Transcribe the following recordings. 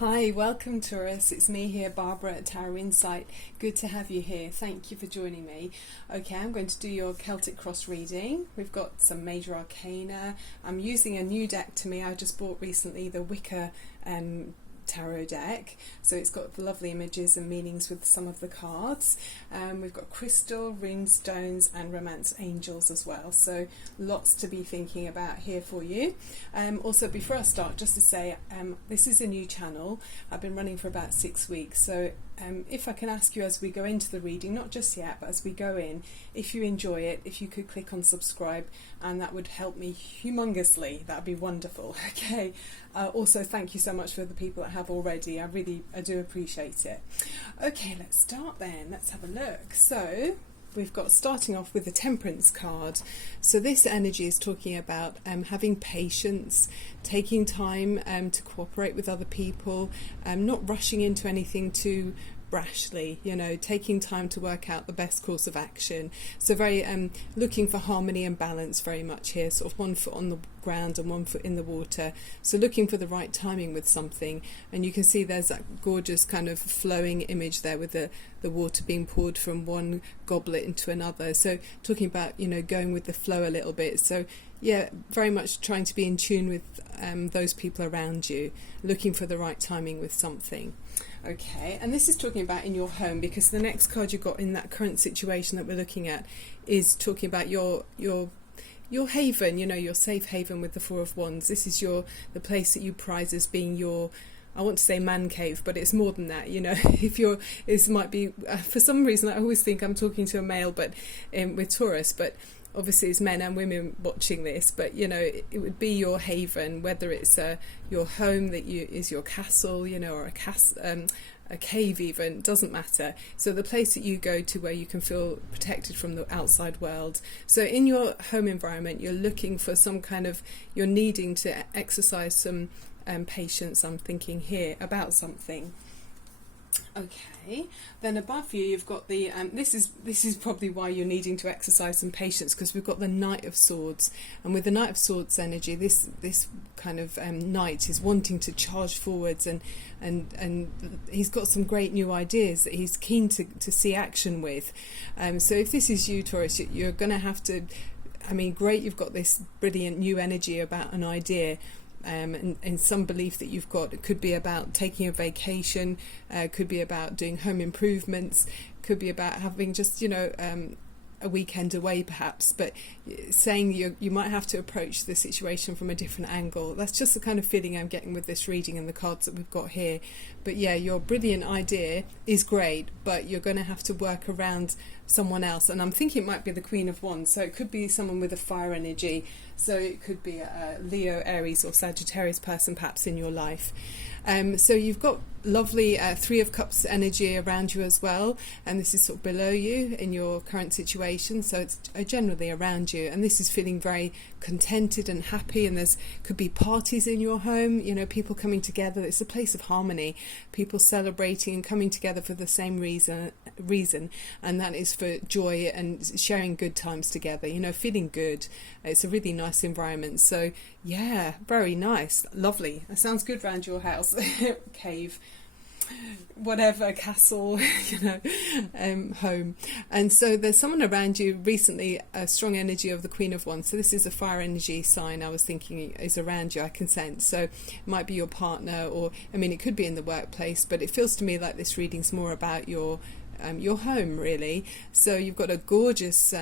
Hi, welcome Taurus. It's me here, Barbara at Tarot Insight. Good to have you here. Thank you for joining me. Okay, I'm going to do your Celtic Cross reading. We've got some major arcana. I'm using a new deck to me. I just bought recently the Wicker tarot deck, so it's got lovely images and meanings with some of the cards. We've got crystal, rune stones and romance angels as well, so lots to be thinking about here for you. Also, before I start, just to say this is a new channel. I've been running for about 6 weeks, so if I can ask you as we go into the reading, not just yet, but as we go in, if you enjoy it, if you could click on subscribe, and that would help me humongously. That'd be wonderful. Okay. Also, thank you so much for the people that have already. I do appreciate it. Okay, let's start then. Let's have a look. So we've got, starting off with the Temperance card. So this energy is talking about having patience, taking time to cooperate with other people, not rushing into anything too brashly, taking time to work out the best course of action. So very looking for harmony and balance very much here, sort of one foot on the ground and one foot in the water. So looking for the right timing with something, and you can see there's that gorgeous kind of flowing image there with the water being poured from one goblet into another. So talking about going with the flow a little bit. So yeah, very much trying to be in tune with those people around you, looking for the right timing with something. Okay, and this is talking about in your home, because the next card you got in that current situation that we're looking at is talking about your haven, your safe haven with the Four of Wands. This is the place that you prize as being your, I want to say man cave, but it's more than that. This might be, for some reason I always think I'm talking to a male, but with Taurus, but obviously it's men and women watching this, but it would be your haven, whether it's your home that is your castle, or a cave even, doesn't matter. So the place that you go to where you can feel protected from the outside world. So in your home environment, you're looking for you're needing to exercise some patience, I'm thinking here, about something. Okay, then above you you've got the this is probably why you're needing to exercise some patience, because we've got the Knight of Swords, and with the Knight of Swords energy, this kind of knight is wanting to charge forwards, and he's got some great new ideas that he's keen to see action with. So if this is you, Taurus, you're going to have to, great, you've got this brilliant new energy about an idea. And some belief that you've got. It could be about taking a vacation, could be about doing home improvements, could be about having just a weekend away perhaps, but saying you might have to approach the situation from a different angle. That's just the kind of feeling I'm getting with this reading and the cards that we've got here. But yeah, your brilliant idea is great, but you're going to have to work around someone else, and I'm thinking it might be the Queen of Wands, so it could be someone with a fire energy. So it could be a Leo, Aries or Sagittarius person perhaps in your life. So you've got lovely Three of Cups energy around you as well, and this is sort of below you in your current situation, so it's generally around you, and this is feeling very contented and happy, and could be parties in your home, people coming together. It's a place of harmony, people celebrating and coming together for the same reason, and that is for joy and sharing good times together, feeling good. It's a really nice environment. So yeah, very nice, lovely. That sounds good around your house. Cave, whatever, castle, home. And so there's someone around you recently, a strong energy of the Queen of Wands. So this is a fire energy sign I was thinking is around you, I can sense. So it might be your partner, or it could be in the workplace, but it feels to me like this reading's more about your home, really. So you've got a gorgeous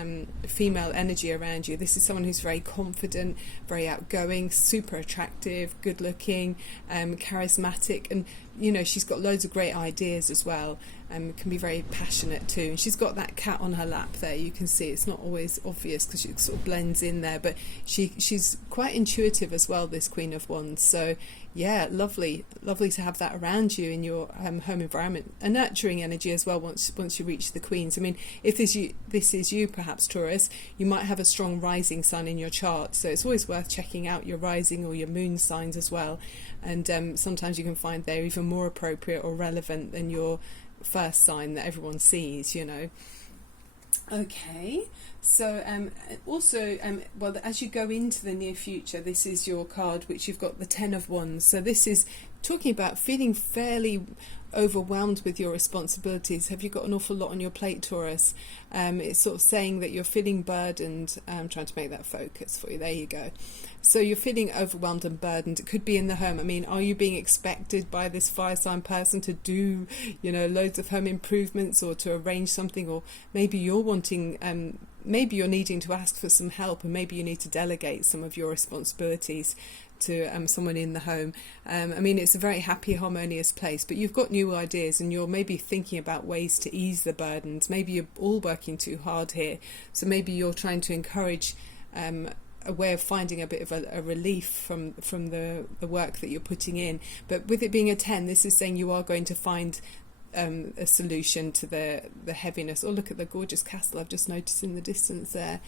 female energy around you. This is someone who's very confident, very outgoing, super attractive, good looking, charismatic, and she's got loads of great ideas as well, and can be very passionate too. And she's got that cat on her lap there, you can see. It's not always obvious because she sort of blends in there, but she's quite intuitive as well, this Queen of Wands. So yeah, lovely to have that around you in your home environment. A nurturing energy as well once you reach the Queens. If this is you perhaps, Taurus, you might have a strong rising sign in your chart, so it's always worth checking out your rising or your moon signs as well. And sometimes you can find they're even more appropriate or relevant than your first sign that everyone sees. Okay, so also, well, as you go into the near future, this is your card, which you've got the Ten of Wands. So this is talking about feeling fairly overwhelmed with your responsibilities. Have you got an awful lot on your plate, Taurus? It's sort of saying that you're feeling burdened. I'm trying to make that focus for you. There you go. So you're feeling overwhelmed and burdened. It could be in the home. I mean, are you being expected by this fire sign person to do, loads of home improvements or to arrange something? Or maybe you're wanting, maybe you're needing to ask for some help, and maybe you need to delegate some of your responsibilities to someone in the home. I mean, it's a very happy, harmonious place, but you've got new ideas and you're maybe thinking about ways to ease the burdens. Maybe you're all working too hard here, so maybe you're trying to encourage a way of finding a bit of a relief from the work that you're putting in. But with it being a 10, this is saying you are going to find a solution to the heaviness. Oh, look at the gorgeous castle I've just noticed in the distance there.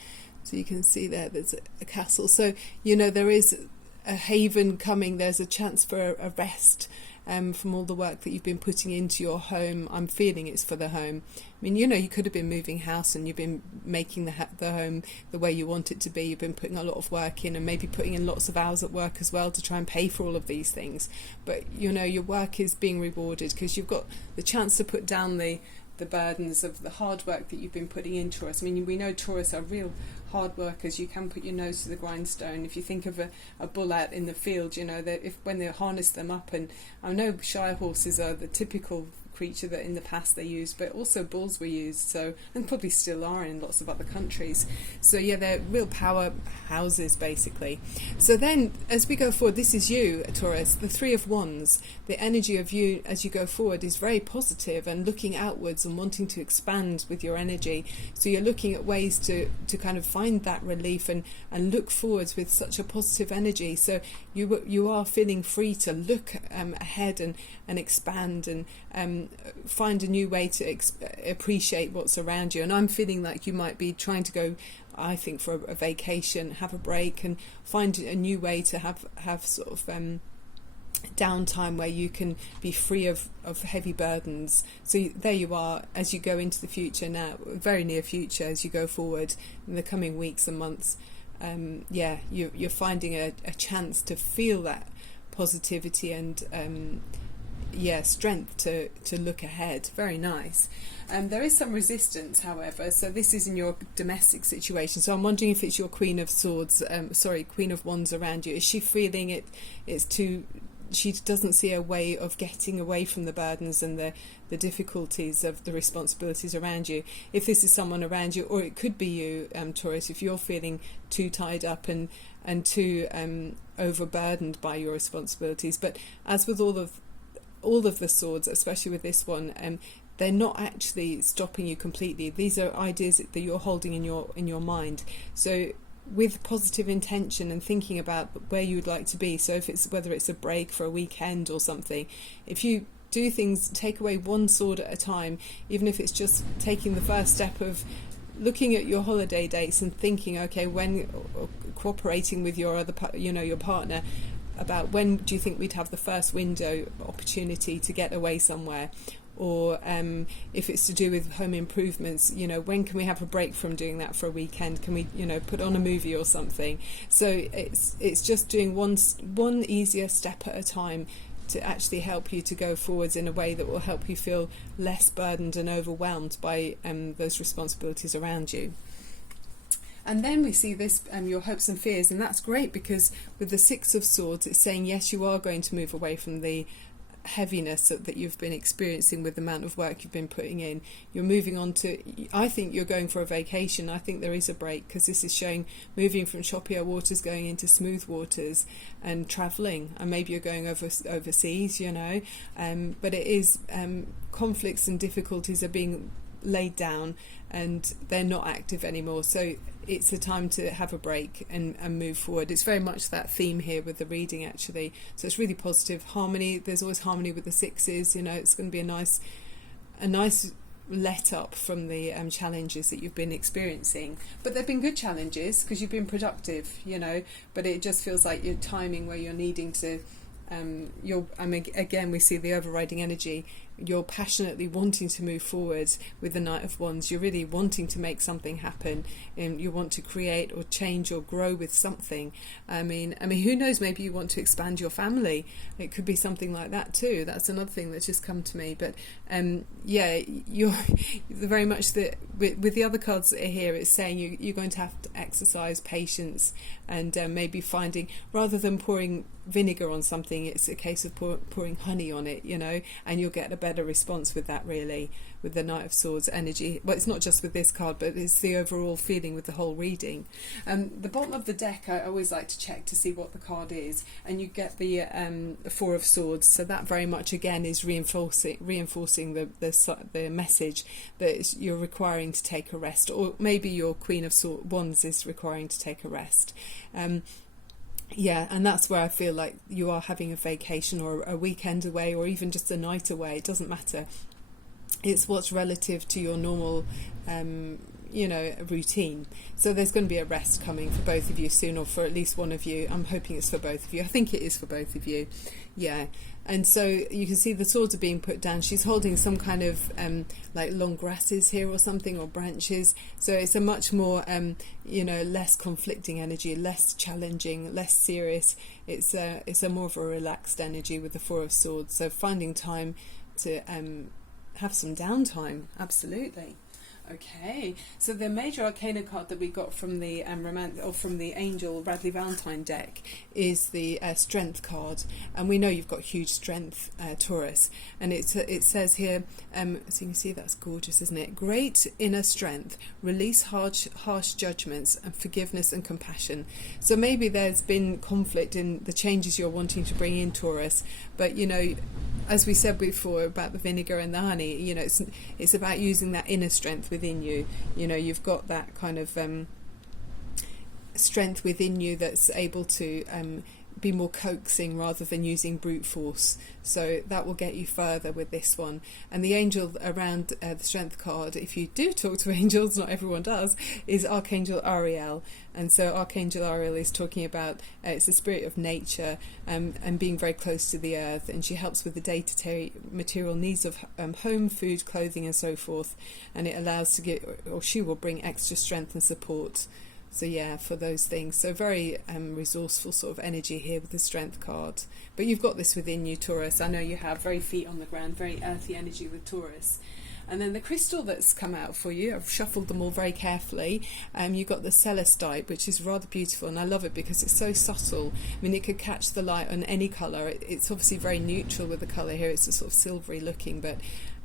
So you can see there's a castle. So, there is a haven coming. There's a chance for a rest from all the work that you've been putting into your home. I'm feeling it's for the home. I mean, you could have been moving house and you've been making the home the way you want it to be. You've been putting a lot of work in and maybe putting in lots of hours at work as well to try and pay for all of these things. But, your work is being rewarded because you've got the chance to put down the burdens of the hard work that you've been putting into Taurus. I mean, we know Taurus are real hard workers. You can put your nose to the grindstone. If you think of a bull out in the field, when they harness them up, and I know Shire horses are the typical creature that in the past they used, but also bulls were used, so, and probably still are in lots of other countries. So yeah, they're real powerhouses basically. So then as we go forward, this is you, Taurus, the Three of Wands. The energy of you as you go forward is very positive and looking outwards and wanting to expand with your energy. So you're looking at ways to kind of find that relief and look forwards with such a positive energy. So you are feeling free to look ahead and expand and find a new way to appreciate what's around you. And I'm feeling like you might be trying to go, I think, for a vacation, have a break, and find a new way to have sort of downtime where you can be free of heavy burdens. So there you are as you go into the future now, very near future, as you go forward in the coming weeks and months. You're finding a chance to feel that positivity and strength to look ahead. Very nice. There is some resistance, however, so this is in your domestic situation. So I'm wondering if it's your Queen of Wands around you. Is she feeling it's too, she doesn't see a way of getting away from the burdens and the difficulties of the responsibilities around you? If this is someone around you, or it could be you, Taurus, if you're feeling too tied up and too overburdened by your responsibilities. But as with all of the swords, especially with this one, they're not actually stopping you completely. These are ideas that you're holding in your mind. So with positive intention and thinking about where you would like to be. So whether it's a break for a weekend or something, if you do things, take away one sword at a time, even if it's just taking the first step of looking at your holiday dates and thinking, okay, when cooperating with your your partner about when do you think we'd have the first window opportunity to get away somewhere, or if it's to do with home improvements, when can we have a break from doing that for a weekend? Can we put on a movie or something? So it's just doing one easier step at a time to actually help you to go forwards in a way that will help you feel less burdened and overwhelmed by those responsibilities around you. And then we see this, your hopes and fears, and that's great because with the Six of Swords, it's saying, yes, you are going to move away from the heaviness that you've been experiencing with the amount of work you've been putting in. You're moving on to, I think you're going for a vacation. I think there is a break because this is showing moving from choppier waters going into smooth waters and travelling, and maybe you're going overseas, but it is conflicts and difficulties are being laid down and they're not active anymore. So it's a time to have a break and move forward. It's very much that theme here with the reading, actually. So it's really positive. Harmony, there's always harmony with the sixes. It's going to be a nice let up from the challenges that you've been experiencing. But they've been good challenges because you've been productive, but it just feels like your timing where you're needing to again, we see the overriding energy you're passionately wanting to move forward with the Knight of Wands. You're really wanting to make something happen, and you want to create or change or grow with something. I mean, who knows, maybe you want to expand your family. It could be something like that too. That's another thing that's just come to me. But yeah, you're very much with the other cards that are here, it's saying you're going to have to exercise patience, and maybe finding, rather than pouring vinegar on something, it's a case of pouring honey on it, and you'll get a better response with that, really, with the Knight of Swords energy. Well, it's not just with this card, but it's the overall feeling with the whole reading. The bottom of the deck, I always like to check to see what the card is, and you get the Four of Swords, so that very much again is reinforcing the message that you're requiring to take a rest, or maybe your Queen of Wands is requiring to take a rest. Yeah, and that's where I feel like you are having a vacation or a weekend away, or even just a night away. It doesn't matter. It's what's relative to your normal routine. So there's going to be a rest coming for both of you soon, or for at least one of you. I'm hoping it's for both of you. I think it is for both of you. Yeah. And so you can see the swords are being put down. She's holding some kind of like long grasses here or something, or branches. So it's a much more less conflicting energy, less challenging, less serious. It's a more of a relaxed energy with the Four of Swords. So finding time to have some downtime, absolutely. Okay, so the major arcana card that we got from the from the Angel Radley Valentine deck is the Strength card, and we know you've got huge strength, Taurus, and it says here, so you can see that's gorgeous, isn't it? Great inner strength, release harsh judgments, and forgiveness and compassion. So maybe there's been conflict in the changes you're wanting to bring in, Taurus, but as we said before about the vinegar and the honey, it's about using that inner strength within you. You've got that kind of strength within you that's able to be more coaxing rather than using brute force. So that will get you further with this one. And the angel around the strength card, if you do talk to angels, not everyone does, is Archangel Ariel. And so Archangel Ariel is talking about it's the spirit of nature, and being very close to the earth, and she helps with the day-to-day material needs of home, food, clothing and so forth, and it allows to get, or she will bring extra strength and support. So yeah, for those things. So very resourceful sort of energy here with the Strength card. But you've got this within you, Taurus. I know you have very feet on the ground, very earthy energy with Taurus. And then the crystal that's come out for you, I've shuffled them all very carefully. You've got the celestite, which is rather beautiful, and I love it because it's so subtle. I mean, it could catch the light on any colour. It's obviously very neutral with the colour here. It's a sort of silvery looking, but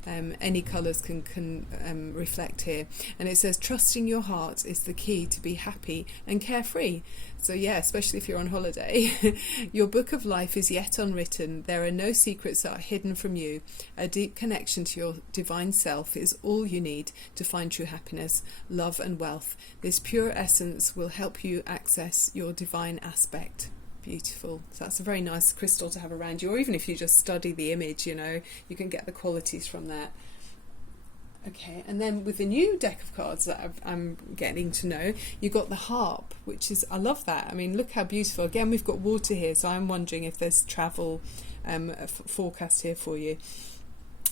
any colours can reflect here. And it says, trusting your heart is the key to be happy and carefree. So yeah, especially if you're on holiday. Your book of life is yet unwritten. There are no secrets that are hidden from you. A deep connection to your divine self is all you need to find true happiness, love and wealth. This pure essence will help you access your divine aspect. Beautiful. So that's a very nice crystal to have around you, or even if you just study the image, you can get the qualities from that. Okay, and then with the new deck of cards that I'm getting to know, you've got the harp, which is, I love that. I mean, look how beautiful. Again, we've got water here, so I'm wondering if there's travel forecast here for you.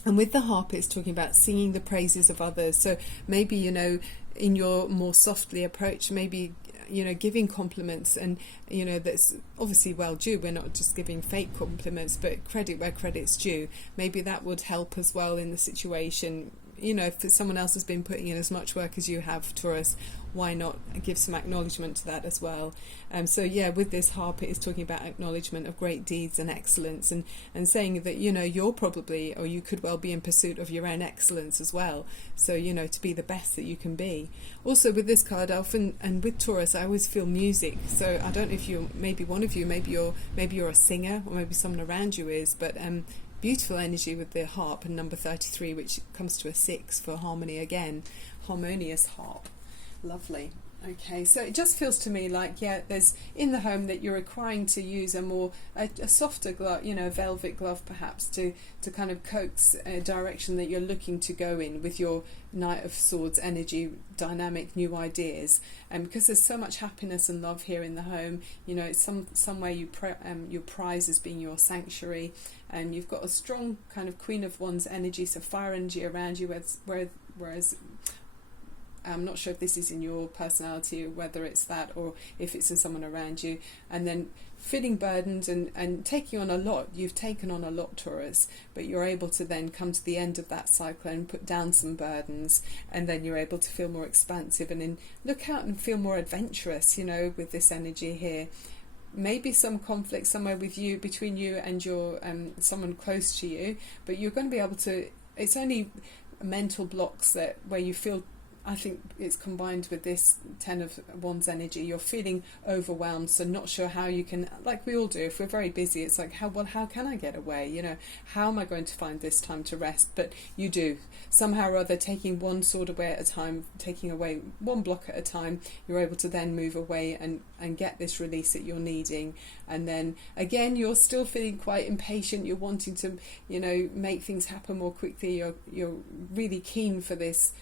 And with the harp, it's talking about singing the praises of others. So maybe, in your more softly approach, maybe giving compliments, and that's obviously well due. We're not just giving fake compliments, but credit where credit's due. Maybe that would help as well in the situation. If someone else has been putting in as much work as you have, Taurus, why not give some acknowledgement to that as well? So yeah, with this harp, it is talking about acknowledgement of great deeds and excellence, and saying that you're probably, or you could well be in pursuit of your own excellence as well. So to be the best that you can be. Also with this card, often, and with Taurus, I always feel music. So I don't know if you're, maybe one of you, maybe you're a singer, or maybe someone around you is, but beautiful energy with the harp, and number 33, which comes to a 6 for harmony again. Harmonious harp. Lovely. Okay, so it just feels to me like, yeah, there's in the home that you're requiring to use a softer glove, a velvet glove perhaps, to kind of coax a direction that you're looking to go in with your Knight of Swords energy, dynamic new ideas. And because there's so much happiness and love here in the home, it's some way you prize as being your sanctuary, and you've got a strong kind of Queen of Wands energy, so fire energy around you, whereas I'm not sure if this is in your personality, or whether it's that, or if it's in someone around you. And then feeling burdened and taking on a lot. You've taken on a lot, Taurus, but you're able to then come to the end of that cycle and put down some burdens, and then you're able to feel more expansive and then look out and feel more adventurous, with this energy here. Maybe some conflict somewhere between you and your someone close to you, but you're going to be able to. It's only mental blocks where you feel. I think it's combined with this Ten of Wands energy. You're feeling overwhelmed, so not sure how you can, like we all do, if we're very busy, it's like, how can I get away? How am I going to find this time to rest? But you do. Somehow or other, taking one sword away at a time, taking away one block at a time, you're able to then move away and get this release that you're needing. And then, again, you're still feeling quite impatient. You're wanting to, make things happen more quickly. You're really keen for this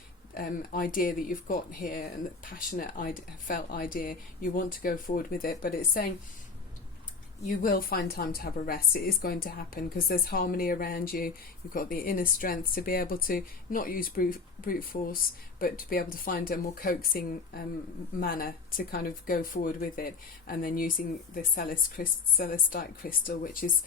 idea that you've got here, and the passionate felt idea, you want to go forward with it, but it's saying you will find time to have a rest. It is going to happen because there's harmony around you. You've got the inner strength to be able to not use brute force, but to be able to find a more coaxing manner to kind of go forward with it, and then using the celestite crystal, which is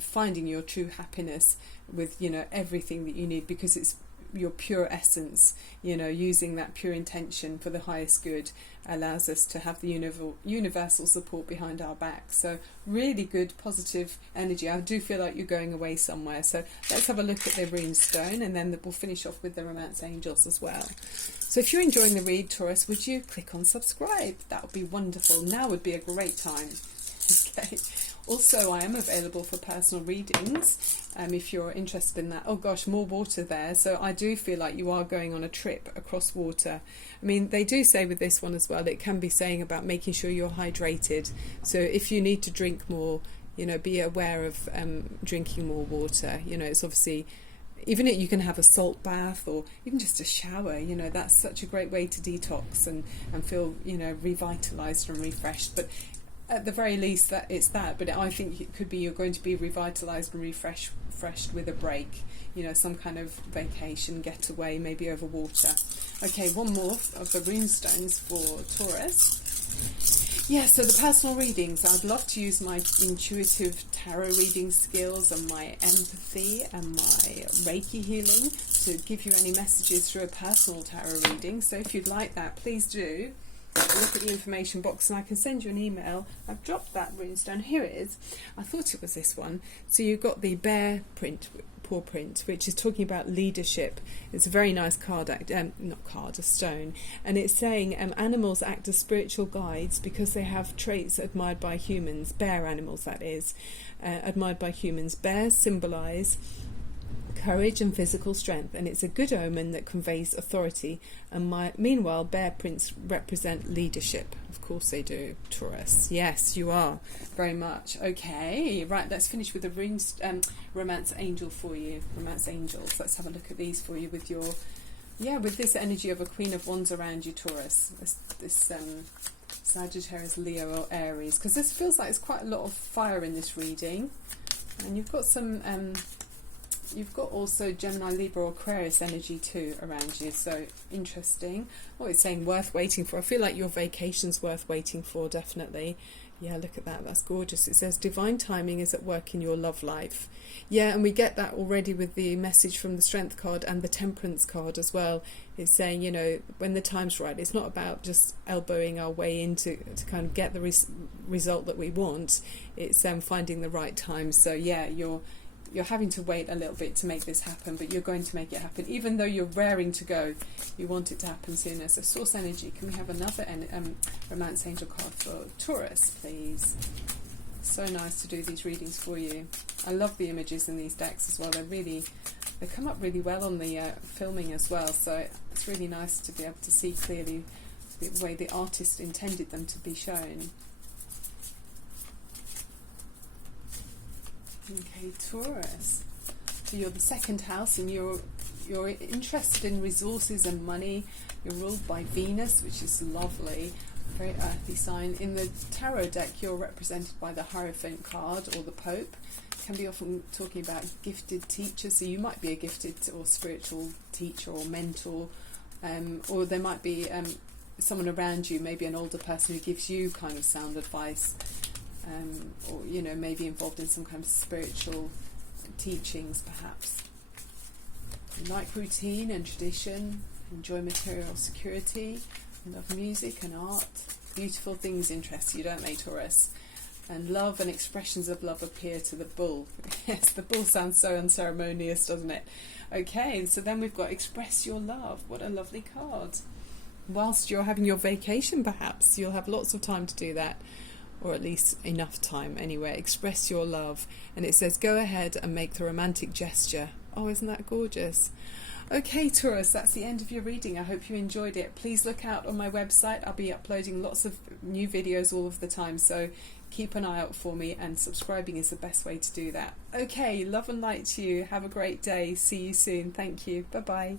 finding your true happiness with everything that you need, because it's your pure essence, using that pure intention for the highest good allows us to have the universal support behind our back. So really good positive energy. I do feel like you're going away somewhere. So let's have a look at the rune stone, and then we'll finish off with the romance angels as well. So if you're enjoying the read, Taurus, would you click on subscribe? That would be wonderful. Now would be a great time. Okay. Also, I am available for personal readings if you're interested in that. Oh gosh, more water there. So I do feel like you are going on a trip across water. I mean, they do say with this one as well, it can be saying about making sure you're hydrated. So if you need to drink more, be aware of drinking more water. It's obviously, even if you can have a salt bath or even just a shower, that's such a great way to detox and feel, revitalised and refreshed. But at the very least, but I think it could be you're going to be revitalised and refreshed with a break, some kind of vacation, getaway, maybe over water. Okay, one more of the rune stones for Taurus. Yeah, so the personal readings. I'd love to use my intuitive tarot reading skills and my empathy and my Reiki healing to give you any messages through a personal tarot reading. So if you'd like that, please do. Look at the information box and I can send you an email. I've dropped that runestone. Here it is. I thought it was this one. So you've got the bear print, paw print, which is talking about leadership. It's a very nice a stone. And it's saying animals act as spiritual guides because they have traits admired by humans. Bear animals, that is, admired by humans. Bears symbolise courage and physical strength, and it's a good omen that conveys authority. And meanwhile, bear prints represent leadership. Of course they do, Taurus. Yes, you are very much. Okay, right. Let's finish with the romance angel for you. Romance angels. Let's have a look at these for you with your, with this energy of a Queen of Wands around you, Taurus. This Sagittarius, Leo, or Aries, because this feels like there's quite a lot of fire in this reading, and you've got some. You've got also Gemini, Libra, or Aquarius energy too around you, so interesting. Oh, it's saying worth waiting for. I feel like your vacation's worth waiting for, definitely. Yeah, look at that, that's gorgeous. It says divine timing is at work in your love life. Yeah, and we get that already with the message from the Strength card and the Temperance card as well. It's saying, when the time's right, it's not about just elbowing our way into to kind of get the result that we want. It's finding the right time. So yeah, you're having to wait a little bit to make this happen, but you're going to make it happen. Even though you're raring to go, you want it to happen sooner. So source energy, can we have another romance angel card for Taurus, please? So nice to do these readings for you. I love the images in these decks as well. They come up really well on the filming as well, so it's really nice to be able to see clearly the way the artist intended them to be shown. Okay, Taurus. So you're the second house, and you're interested in resources and money. You're ruled by Venus, which is lovely, very earthy sign. In the tarot deck, you're represented by the Hierophant card or the Pope. Can be often talking about gifted teachers, so you might be a gifted or spiritual teacher or mentor, or there might be someone around you, maybe an older person who gives you kind of sound advice, or maybe involved in some kind of spiritual teachings perhaps. You like routine and tradition, enjoy material security, love music and art. Beautiful things interest you, don't they, Taurus? And love and expressions of love appear to the bull. Yes, the bull sounds so unceremonious, doesn't it? Okay, so then we've got express your love. What a lovely card. Whilst you're having your vacation, perhaps, you'll have lots of time to do that, or at least enough time anyway. Express your love. And it says, go ahead and make the romantic gesture. Oh, isn't that gorgeous? Okay, Taurus, that's the end of your reading. I hope you enjoyed it. Please look out on my website. I'll be uploading lots of new videos all of the time, so keep an eye out for me, and subscribing is the best way to do that. Okay, love and light to you. Have a great day. See you soon. Thank you. Bye-bye.